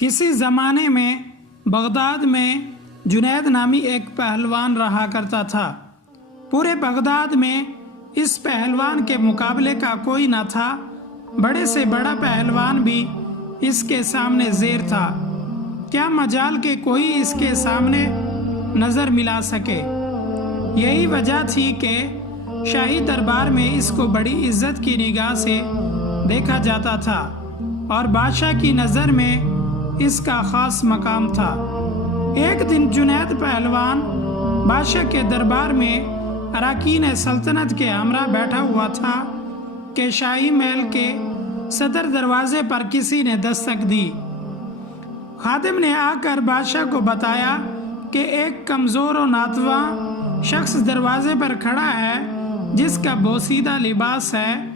کسی زمانے میں بغداد میں جنید نامی ایک پہلوان رہا کرتا تھا۔ پورے بغداد میں اس پہلوان کے مقابلے کا کوئی نہ تھا۔ بڑے سے بڑا پہلوان بھی اس کے سامنے زیر تھا۔ کیا مجال کہ کوئی اس کے سامنے نظر ملا سکے۔ یہی وجہ تھی کہ شاہی دربار میں اس کو بڑی عزت کی نگاہ سے دیکھا جاتا تھا اور بادشاہ کی نظر میں اس کا خاص مقام تھا۔ ایک دن جنید پہلوان بادشاہ کے دربار میں اراکین سلطنت کے ہمراہ بیٹھا ہوا تھا کہ شاہی محل کے صدر دروازے پر کسی نے دستک دی۔ خادم نے آ کر بادشاہ کو بتایا کہ ایک کمزور و ناتواں شخص دروازے پر کھڑا ہے جس کا بوسیدہ لباس ہے۔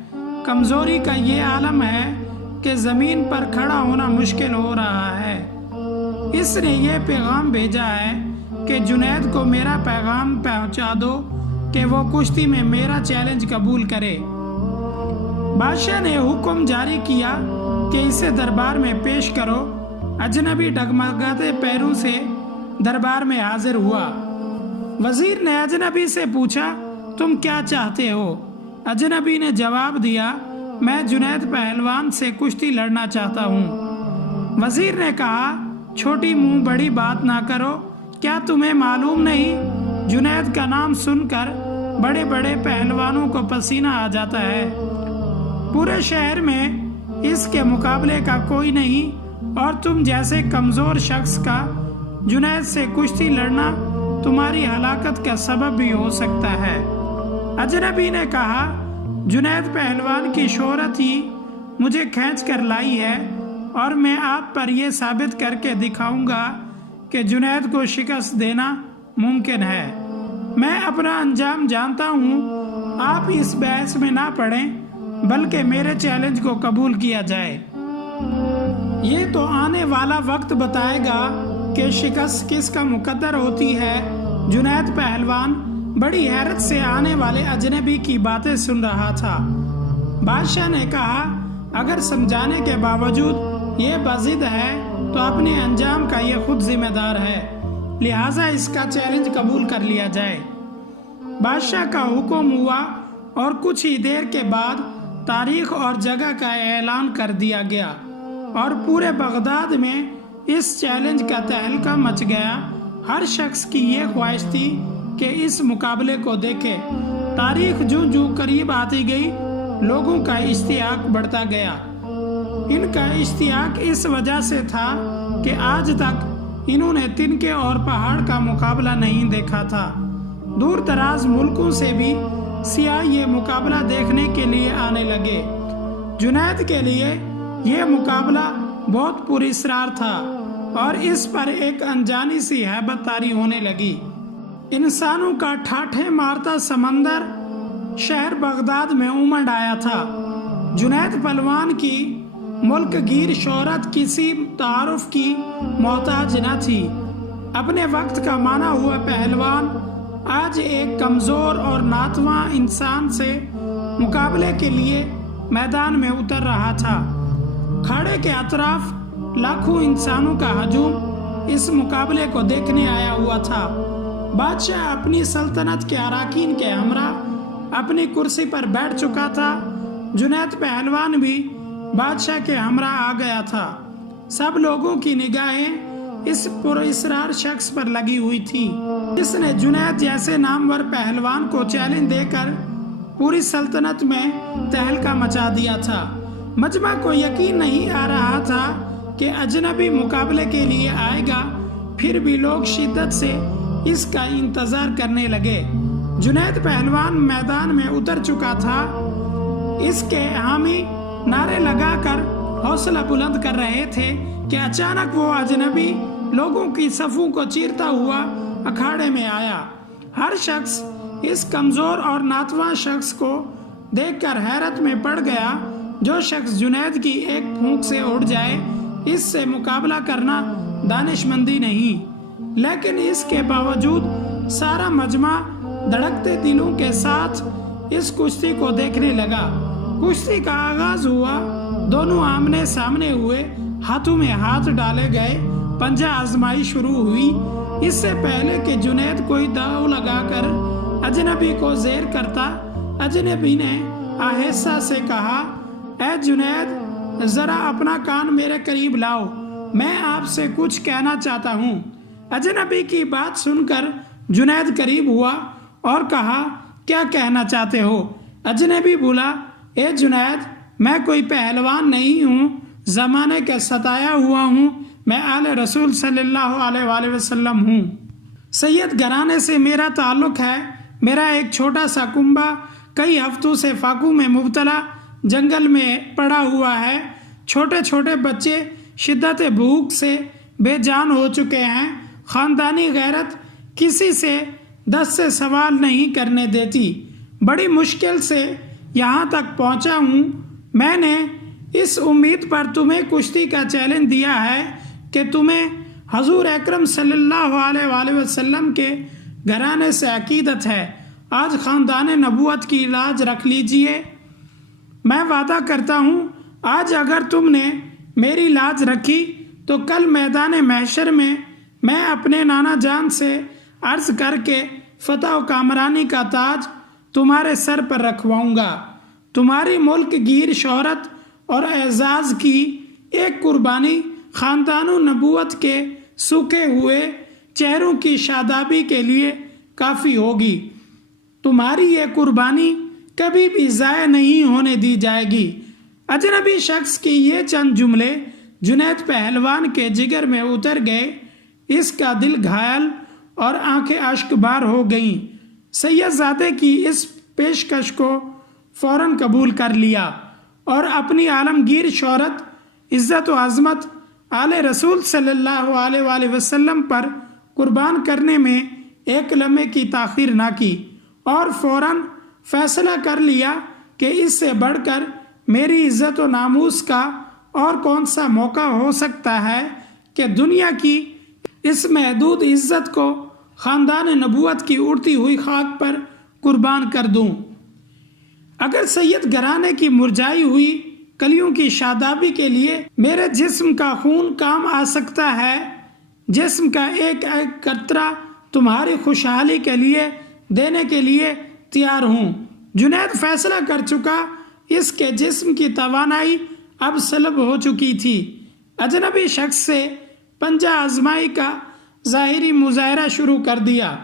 کمزوری کا یہ عالم ہے کہ زمین پر کھڑا ہونا مشکل ہو رہا ہے۔ اس نے یہ پیغام بھیجا ہے کہ جنید کو میرا پیغام پہنچا دو کہ وہ کشتی میں میرا چیلنج قبول کرے۔ بادشاہ نے حکم جاری کیا کہ اسے دربار میں پیش کرو۔ اجنبی ڈگمگاتے پیروں سے دربار میں حاضر ہوا۔ وزیر نے اجنبی سے پوچھا، تم کیا چاہتے ہو؟ اجنبی نے جواب دیا، میں جنید پہلوان سے کشتی لڑنا چاہتا ہوں۔ وزیر نے کہا، چھوٹی منہ بڑی بات نہ کرو۔ کیا تمہیں معلوم نہیں جنید کا نام سن کر بڑے بڑے پہلوانوں کو پسینہ آ جاتا ہے؟ پورے شہر میں اس کے مقابلے کا کوئی نہیں اور تم جیسے کمزور شخص کا جنید سے کشتی لڑنا تمہاری ہلاکت کا سبب بھی ہو سکتا ہے۔ اجنبی نے کہا، جنید پہلوان کی شہرت ہی مجھے کھینچ کر لائی ہے اور میں آپ پر یہ ثابت کر کے دکھاؤں گا کہ جنید کو شکست دینا ممکن ہے۔ میں اپنا انجام جانتا ہوں، آپ اس بحث میں نہ پڑیں بلکہ میرے چیلنج کو قبول کیا جائے۔ یہ تو آنے والا وقت بتائے گا کہ شکست کس کا مقدر ہوتی ہے۔ جنید پہلوان بڑی حیرت سے آنے والے اجنبی کی باتیں سن رہا تھا۔ بادشاہ نے کہا، اگر سمجھانے کے باوجود یہ بضد ہے تو اپنے انجام کا یہ خود ذمہ دار ہے، لہٰذا اس کا چیلنج قبول کر لیا جائے۔ بادشاہ کا حکم ہوا اور کچھ ہی دیر کے بعد تاریخ اور جگہ کا اعلان کر دیا گیا اور پورے بغداد میں اس چیلنج کا تہلکہ مچ گیا۔ ہر شخص کی یہ خواہش تھی کہ اس مقابلے کو دیکھے۔ تاریخ جوں جوں قریب آتی گئی، لوگوں کا اشتیاق بڑھتا گیا۔ ان کا اشتیاق اس وجہ سے تھا کہ آج تک انہوں نے تنکے اور پہاڑ کا مقابلہ نہیں دیکھا تھا۔ دور دراز ملکوں سے بھی سیاح یہ مقابلہ دیکھنے کے لیے آنے لگے۔ جنید کے لیے یہ مقابلہ بہت پراسرار تھا اور اس پر ایک انجانی سی ہیبت طاری ہونے لگی۔ انسانوں کا ٹھاٹھے مارتا سمندر شہر بغداد میں امڈ آیا تھا۔ جنید پہلوان کی ملک گیر شہرت کسی تعارف کی محتاج نہ تھی۔ اپنے وقت کا مانا ہوا پہلوان آج ایک کمزور اور ناتواں انسان سے مقابلے کے لیے میدان میں اتر رہا تھا۔ کھاڑے کے اطراف لاکھوں انسانوں کا ہجوم اس مقابلے کو دیکھنے آیا ہوا تھا۔ بادشاہ اپنی سلطنت کے اراکین کے ہمراہ اپنی کرسی پر بیٹھ چکا تھا۔ جنید پہلوان بھی بادشاہ کے ہمراہ آ گیا تھا۔ سب لوگوں کی نگاہیں اس پراسرار شخص پر لگی ہوئی تھی جس نے جنید جیسے نامور پہلوان کو چیلنج دے کر پوری سلطنت میں تہلکہ مچا دیا تھا۔ مجمع کو یقین نہیں آ رہا تھا کہ اجنبی مقابلے کے لیے آئے گا، پھر بھی لوگ شدت سے اس کا انتظار کرنے لگے۔ جنید پہلوان میدان میں اتر چکا تھا۔ اس کے حامی نعرے لگا کر حوصلہ بلند کر رہے تھے کہ اچانک وہ اجنبی لوگوں کی صفوں کو چیرتا ہوا اکھاڑے میں آیا۔ ہر شخص اس کمزور اور ناتواں شخص کو دیکھ کر حیرت میں پڑ گیا۔ جو شخص جنید کی ایک پھونک سے اڑ جائے، اس سے مقابلہ کرنا دانش مندی نہیں۔ لیکن اس کے باوجود سارا مجمع دھڑکتے دلوں کے ساتھ اس کشتی کو دیکھنے لگا۔ کشتی کا آغاز ہوا، دونوں آمنے سامنے ہوئے، ہاتھوں میں ہاتھ ڈالے گئے، پنجہ آزمائی شروع ہوئی۔ اس سے پہلے کہ جنید کوئی داؤ لگا کر اجنبی کو زیر کرتا، اجنبی نے آہستہ سے کہا، اے جنید، ذرا اپنا کان میرے قریب لاؤ، میں آپ سے کچھ کہنا چاہتا ہوں۔ اجنبی کی بات سن کر جنید قریب ہوا اور کہا، کیا کہنا چاہتے ہو؟ اجنبی بولا، اے جنید، میں کوئی پہلوان نہیں ہوں، زمانے کا ستایا ہوا ہوں، میں آل رسول صلی اللہ علیہ وآلہ وسلم ہوں۔ سید گھرانے سے میرا تعلق ہے۔ میرا ایک چھوٹا سا کنبہ کئی ہفتوں سے فاقوں میں مبتلا جنگل میں پڑا ہوا ہے۔ چھوٹے چھوٹے بچے شدت بھوک سے بے جان ہو چکے ہیں۔ خاندانی غیرت کسی سے 10 سے سوال نہیں کرنے دیتی۔ بڑی مشکل سے یہاں تک پہنچا ہوں۔ میں نے اس امید پر تمہیں کشتی کا چیلنج دیا ہے کہ تمہیں حضور اکرم صلی اللہ علیہ وآلہ وسلم کے گھرانے سے عقیدت ہے۔ آج خاندان نبوت کی لاج رکھ لیجئے۔ میں وعدہ کرتا ہوں، آج اگر تم نے میری لاج رکھی تو کل میدان محشر میں اپنے نانا جان سے عرض کر کے فتح و کامرانی کا تاج تمہارے سر پر رکھواؤں گا۔ تمہاری ملک گیر شہرت اور اعزاز کی ایک قربانی خاندان نبوت کے سوکھے ہوئے چہروں کی شادابی کے لیے کافی ہوگی۔ تمہاری یہ قربانی کبھی بھی ضائع نہیں ہونے دی جائے گی۔ اجنبی شخص کی یہ چند جملے جنید پہلوان کے جگر میں اتر گئے۔ اس کا دل گھائل اور آنکھیں اشک بار ہو گئیں۔ سید زادے کی اس پیشکش کو فوراً قبول کر لیا اور اپنی عالمگیر شہرت، عزت و عظمت آل رسول صلی اللہ علیہ وآلہ وسلم پر قربان کرنے میں ایک لمحے کی تاخیر نہ کی، اور فوراً فیصلہ کر لیا کہ اس سے بڑھ کر میری عزت و ناموس کا اور کون سا موقع ہو سکتا ہے کہ دنیا کی اس محدود عزت کو خاندان نبوت کی اڑتی ہوئی خاک پر قربان کر دوں۔ اگر سید گھرانے کی مرجھائی ہوئی کلیوں کی شادابی کے لیے میرے جسم کا خون کام آ سکتا ہے، جسم کا ایک ایک قطرہ تمہاری خوشحالی کے لیے دینے کے لیے تیار ہوں۔ جنید فیصلہ کر چکا، اس کے جسم کی توانائی اب سلب ہو چکی تھی۔ اجنبی شخص سے پنجہ آزمائی کا ظاہری مظاہرہ شروع کر دیا۔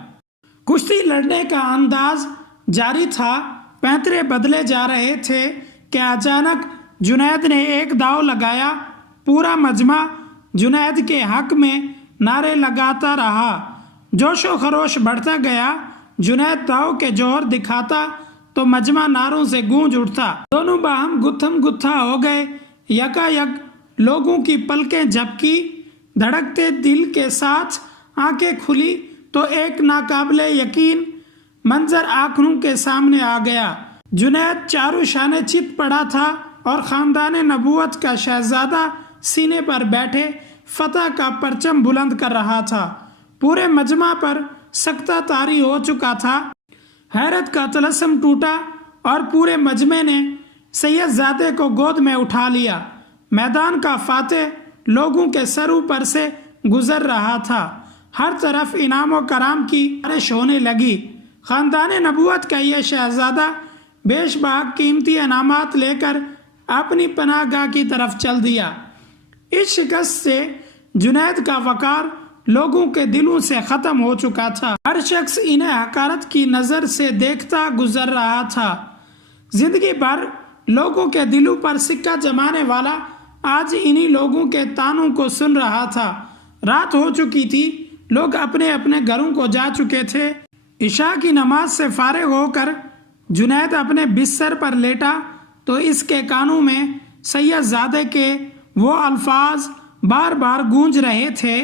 کشتی لڑنے کا انداز جاری تھا، پینترے بدلے جا رہے تھے کہ اچانک جنید نے ایک داؤ لگایا۔ پورا مجمع جنید کے حق میں نعرے لگاتا رہا۔ جوش و خروش بڑھتا گیا۔ جنید داؤ کے جوہر دکھاتا تو مجمع نعروں سے گونج اٹھتا۔ دونوں باہم گتھم گتھا ہو گئے۔ یکا یک لوگوں کی پلکیں جھپکی، دھڑکتے دل کے ساتھ آنکھیں کھلی تو ایک ناقابل یقین منظر آنکھوں کے سامنے آ گیا۔ جنید چاروں شانے چت پڑا تھا اور خاندان نبوت کا شہزادہ سینے پر بیٹھے فتح کا پرچم بلند کر رہا تھا۔ پورے مجمع پر سکتہ طاری ہو چکا تھا۔ حیرت کا طلسم ٹوٹا اور پورے مجمع نے سید زادے کو گود میں اٹھا لیا۔ میدان کا فاتح لوگوں کے سروں پر سے گزر رہا تھا۔ ہر طرف انعام و کرام کی بارش ہونے لگی۔ خاندان نبوت کا یہ شہزادہ بیش بہا قیمتی انعامات لے کر اپنی پناہ گاہ کی طرف چل دیا۔ اس شکست سے جنید کا وقار لوگوں کے دلوں سے ختم ہو چکا تھا۔ ہر شخص انہیں حقارت کی نظر سے دیکھتا گزر رہا تھا۔ زندگی بھر لوگوں کے دلوں پر سکہ جمانے والا آج انہی لوگوں کے تانوں کو سن رہا تھا۔ رات ہو چکی تھی، لوگ اپنے اپنے گھروں کو جا چکے تھے۔ عشاء کی نماز سے فارغ ہو کر جنید اپنے بستر پر لیٹا تو اس کے کانوں میں سید زادے کے وہ الفاظ بار بار گونج رہے تھے،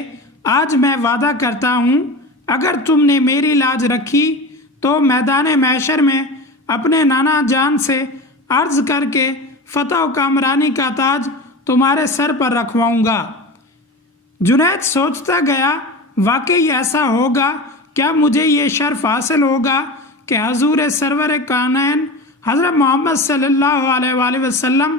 آج میں وعدہ کرتا ہوں، اگر تم نے میری لاج رکھی تو میدان محشر میں اپنے نانا جان سے عرض کر کے فتح و کامرانی کا تاج تمہارے سر پر رکھواؤں گا۔ جنید سوچتا گیا، واقعی ایسا ہوگا؟ کیا مجھے یہ شرف حاصل ہوگا کہ حضور سرور کونین حضرت محمد صلی اللہ علیہ وآلہ وسلم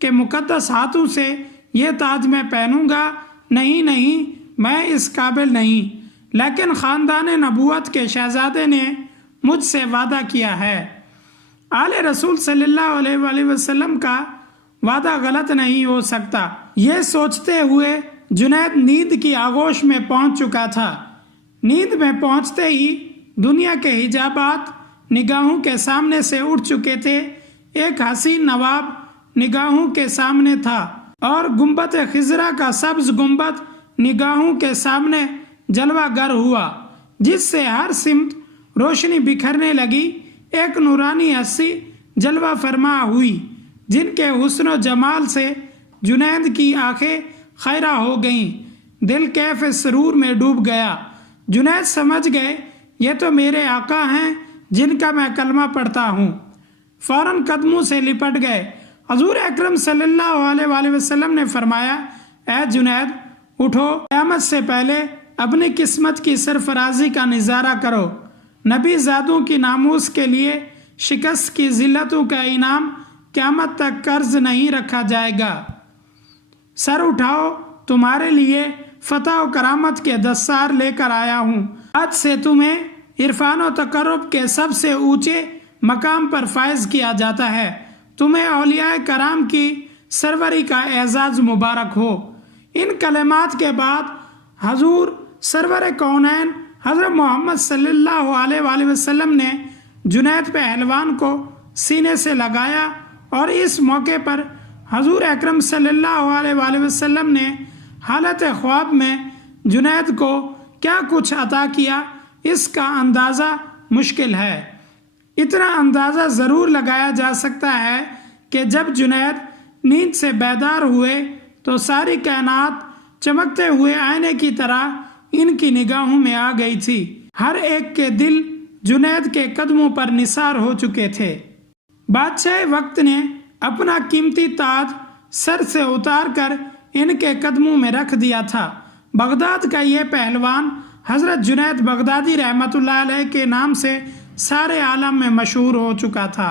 کے مقدس ہاتھوں سے یہ تاج میں پہنوں گا، نہیں نہیں، میں اس قابل نہیں، لیکن خاندان نبوت کے شہزادے نے مجھ سے وعدہ کیا ہے۔ آل رسول صلی اللہ علیہ وآلہ وسلم کا وعدہ غلط نہیں ہو سکتا۔ یہ سوچتے ہوئے جنید نیند کی آغوش میں پہنچ چکا تھا۔ نیند میں پہنچتے ہی دنیا کے حجابات نگاہوں کے سامنے سے اٹھ چکے تھے۔ ایک حسین نواب نگاہوں کے سامنے تھا اور گنبد خضرا کا سبز گنبد نگاہوں کے سامنے جلوہ گر ہوا، جس سے ہر سمت روشنی بکھرنے لگی۔ ایک نورانی ہستی جلوہ فرما ہوئی، جن کے حسن و جمال سے جنید کی آنکھیں خیرہ ہو گئیں۔ دل کیف سرور میں ڈوب گیا۔ جنید سمجھ گئے یہ تو میرے آقا ہیں جن کا میں کلمہ پڑھتا ہوں۔ فوراً قدموں سے لپٹ گئے۔ حضور اکرم صلی اللہ علیہ وآلہ وسلم نے فرمایا، اے جنید، اٹھو، قیامت سے پہلے اپنی قسمت کی سرفرازی کا نظارہ کرو۔ نبی زادوں کی ناموس کے لیے شکست کی ذلتوں کا انعام قیامت تک قرض نہیں رکھا جائے گا۔ سر اٹھاؤ، تمہارے لیے فتح و کرامت کے دستار لے کر آیا ہوں۔ آج سے تمہیں عرفان و تقرب کے سب سے اونچے مقام پر فائز کیا جاتا ہے۔ تمہیں اولیاء کرام کی سروری کا اعزاز مبارک ہو۔ ان کلمات کے بعد حضور سرور کونین حضرت محمد صلی اللہ علیہ وآلہ وسلم نے جنید پہلوان کو سینے سے لگایا، اور اس موقع پر حضور اکرم صلی اللہ علیہ وآلہ وسلم نے حالت خواب میں جنید کو کیا کچھ عطا کیا، اس کا اندازہ مشکل ہے۔ اتنا اندازہ ضرور لگایا جا سکتا ہے کہ جب جنید نیند سے بیدار ہوئے تو ساری کائنات چمکتے ہوئے آئینے کی طرح ان کی نگاہوں میں آ گئی تھی۔ ہر ایک کے دل جنید کے قدموں پر نثار ہو چکے تھے۔ بادشاہ وقت نے اپنا قیمتی تاج سر سے اتار کر ان کے قدموں میں رکھ دیا تھا۔ بغداد کا یہ پہلوان حضرت جنید بغدادی رحمۃ اللہ علیہ کے نام سے سارے عالم میں مشہور ہو چکا تھا۔